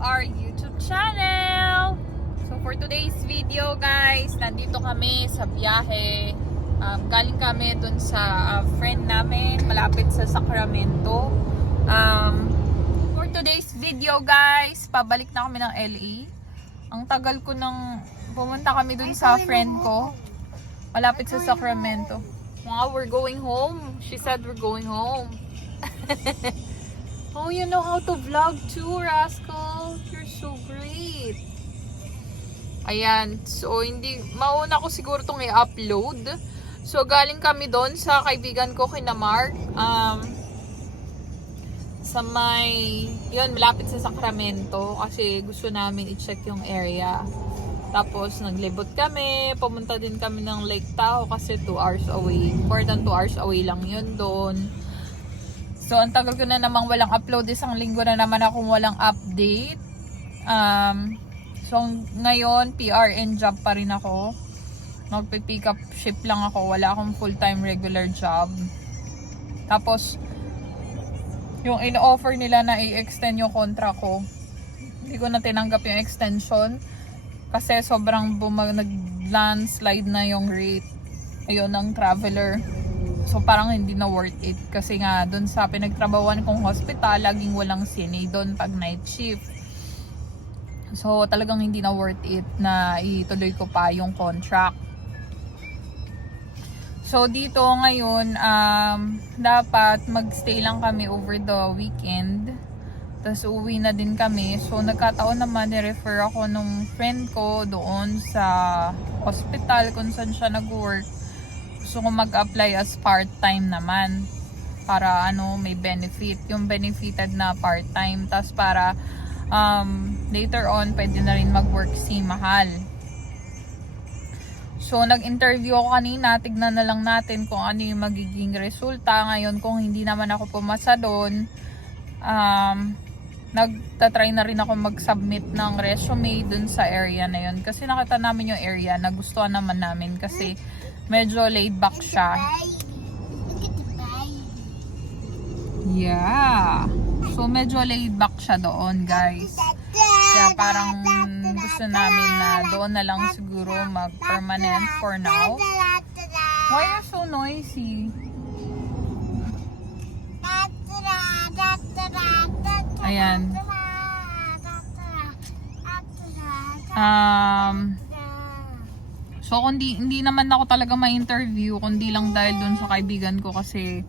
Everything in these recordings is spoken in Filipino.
our YouTube channel. So for today's video guys, nandito kami sa biyahe. Galing kami dun sa friend namin malapit sa Sacramento. For today's video guys, pabalik na kami ng LA. Ang tagal ko nang pumunta kami dun sa friend ko malapit sa Sacramento. Wow, we're going home. She said we're going home. Oh, you know how to vlog too, Rascal. You're so great. Ayan. So, mauna ko siguro itong i-upload. So, galing kami doon sa kaibigan ko kina Mark. Sa yun, malapit sa Sacramento. Kasi gusto namin i-check yung area. Tapos, naglibot kami. Pumunta din kami ng Lake Tahoe kasi 2 hours away. More than 2 hours away lang yun doon. So, ang tagal ko na namang walang upload. Isang linggo na naman akong walang update. So, ngayon, PRN job pa rin ako. Magpipick up ship lang ako. Wala akong full-time regular job. Tapos, yung in-offer nila na i-extend yung contract ko, hindi ko na tinanggap yung extension. Kasi sobrang nag-landslide na yung rate. Ayun, ng traveler. So parang hindi na worth it kasi nga doon sa pinagtrabahuan kong hospital laging walang CNA doon pag night shift. So talagang hindi na worth it na ituloy ko pa yung contract. So dito ngayon dapat magstay lang kami over the weekend. Tapos uwi na din kami. So nagkataon naman ni-refer ako nung friend ko doon sa hospital kung saan siya nag-work. Gusto ko mag-apply as part-time naman para may benefit, yung benefited na part-time, tas para later on pwede na rin mag-work si Mahal. So nag-interview ako kanina, tignan na lang natin kung ano yung magiging resulta. Ngayon kung hindi naman ako pumasa doon, nagtatry na rin ako mag-submit ng resume dun sa area na yun kasi nakita namin yung area, nagustuhan naman namin kasi medyo laid back siya. Yeah. So medyo laid back siya doon, guys. Kaya parang gusto namin na doon na lang siguro mag-permanent for now. Why are you so noisy? Ayan. So, hindi naman ako talaga ma-interview, kundi lang dahil dun sa kaibigan ko kasi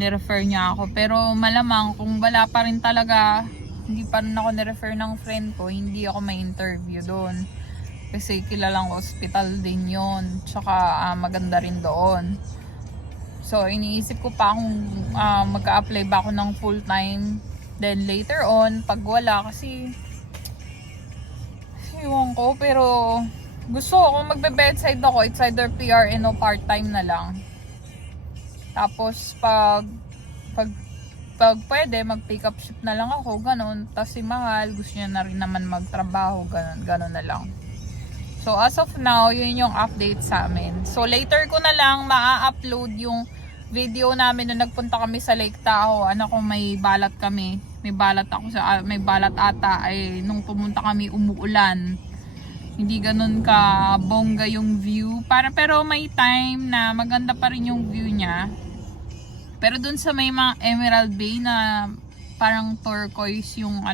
nirefer niya ako. Pero malamang kung wala pa rin talaga, hindi pa rin ako nirefer ng friend ko, hindi ako ma-interview doon. Kasi kilalang hospital din yon, tsaka maganda rin doon. So, iniisip ko pa kung magka-apply ba ako ng full-time. Then later on, pag wala, kasi iwan ko, pero gusto ko kung magbe-bedside ako, it's either PRN o part-time na lang. Tapos pag pwede, mag-pick up shift na lang ako, ganun. Tapos si Mahal, gusto niya na rin naman magtrabaho, ganun na lang. So as of now, yun yung update sa amin. So later ko na lang maa-upload yung video namin nung nagpunta kami sa Lake Tahoe. Kung may balat kami. May balat ata nung pumunta kami umuulan. Hindi ganun ka bongga yung view. Pero may time na maganda pa rin yung view niya. Pero dun sa may mga Emerald Bay na parang turquoise yung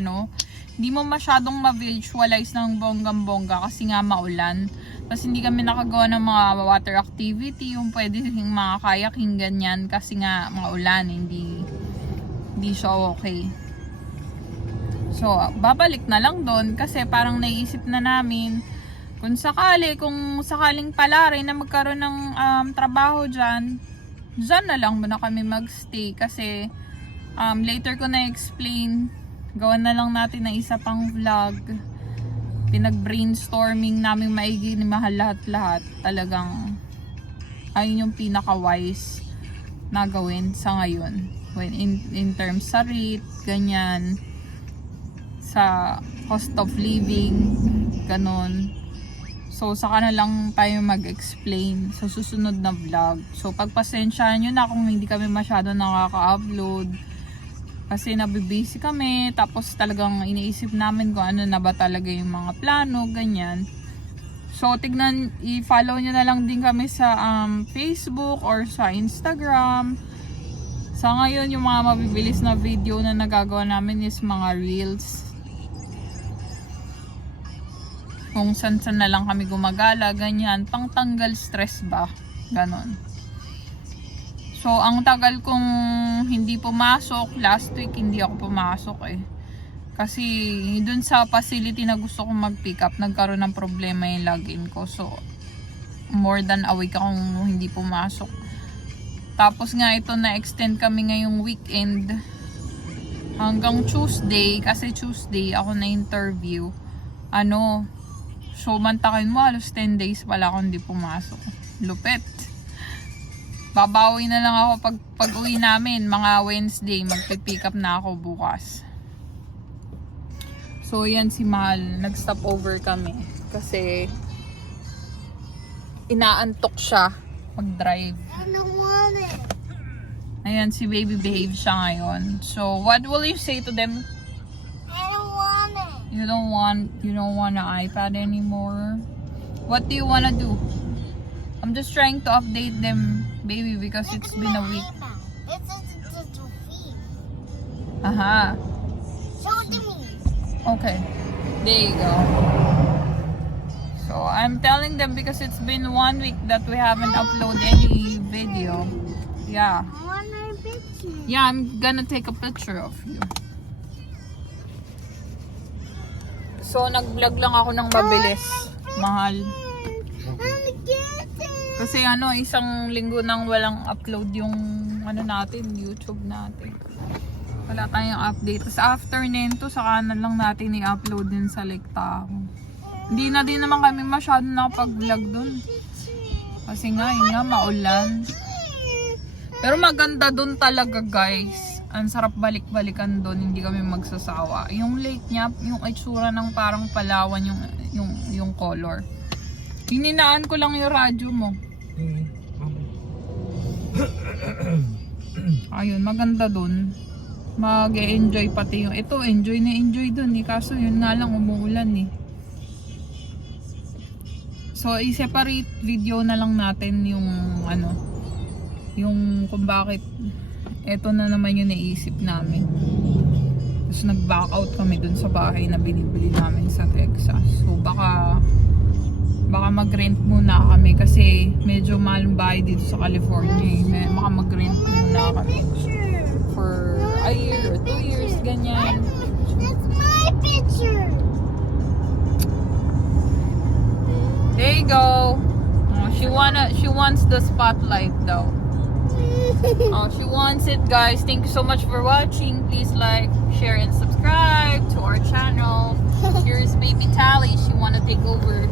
hindi mo masyadong ma-visualize ng bonggang-bongga kasi nga maulan. Tapos hindi kami nakagawa ng mga water activity, yung pwede yung mga kayaking ganyan kasi nga maulan, hindi siya okay. So, babalik na lang doon kasi parang naisip na namin kung sakaling pala rin na magkaroon ng trabaho dyan na lang muna kami magstay kasi later ko na explain, gawan na lang natin ng isa pang vlog. Pinag-brainstorming namin maigi ni Mahal lahat-lahat. Talagang ayun yung pinaka-wise na gawin sa ngayon. When in terms sa rate, ganyan, sa cost of living, ganon. So, saka na lang tayo mag-explain sa susunod na vlog. So, pagpasensyahan nyo na kung hindi kami masyado nakaka-upload. Kasi nabibisi kami, tapos talagang iniisip namin kung ano na ba talaga yung mga plano, ganyan. So, i-follow nyo na lang din kami sa Facebook or sa Instagram. Sa ngayon, yung mga mabibilis na video na nagagawa namin is mga reels. Kung saan na lang kami gumagala, ganyan. Pangtanggal stress ba? Ganon. So, ang tagal kong hindi pumasok, last week hindi ako pumasok eh. Kasi dun sa facility na gusto kong mag-pick up, nagkaroon ng problema yung login ko. So, more than a week akong hindi pumasok. Tapos nga ito na-extend kami ngayong weekend hanggang Tuesday. Kasi Tuesday ako na-interview. So mantakin mo, halos 10 days pala ako hindi pumasok. Lupet. Babawi na lang ako pag uwi namin, mga Wednesday, magpipick up na ako bukas. So yan si Mahal, nag-stop over kami kasi inaantok siya mag-drive. Ayan, si Baby behave siya ngayon. So what will you say to them? I don't want it. You don't want an iPad anymore? What do you wanna do? I'm just trying to update them, baby, because it's been a week. This is just a feet. Aha. Show it to me. Okay. There you go. So I'm telling them because it's been 1 week that we haven't uploaded any video. Yeah. I want my picture. Yeah, I'm gonna take a picture of you. So nag-vlog lang ako ng mabilis, Mahal. Kasi isang linggo nang walang upload yung natin, YouTube natin. Wala tayong update. Tapos after nito, saka na lang natin i-upload din sa Lake Tahoe. Hindi na din naman kami masyado nakapag-vlog dun. Kasi nga, yun nga, maulan. Pero maganda dun talaga, guys. Ang sarap balik-balikan dun, hindi kami magsasawa. Yung lake niya, yung itsura ng parang Palawan, yung color. Hininaan ko lang yung radyo mo. Ayun, maganda dun. Mag-e-enjoy pati yung ito, enjoy na enjoy dun eh. Kaso yun nga lang, umuulan eh. So, i-separate video na lang natin yung yung kung bakit ito na naman yung naisip namin. Tapos nag-back out kami dun sa bahay na binibili namin sa Texas. So, baka mag-rent muna kami kasi medyo mahal ang bahay dito sa California eh. Baka mag-rent muna kami for a year or 2 years, ganyan. That's my picture. There you go. Oh, she wants the spotlight though. Oh, she wants it, guys. Thank you so much for watching. Please like, share, and subscribe to our channel. Here's Baby Tally. She wanna take over.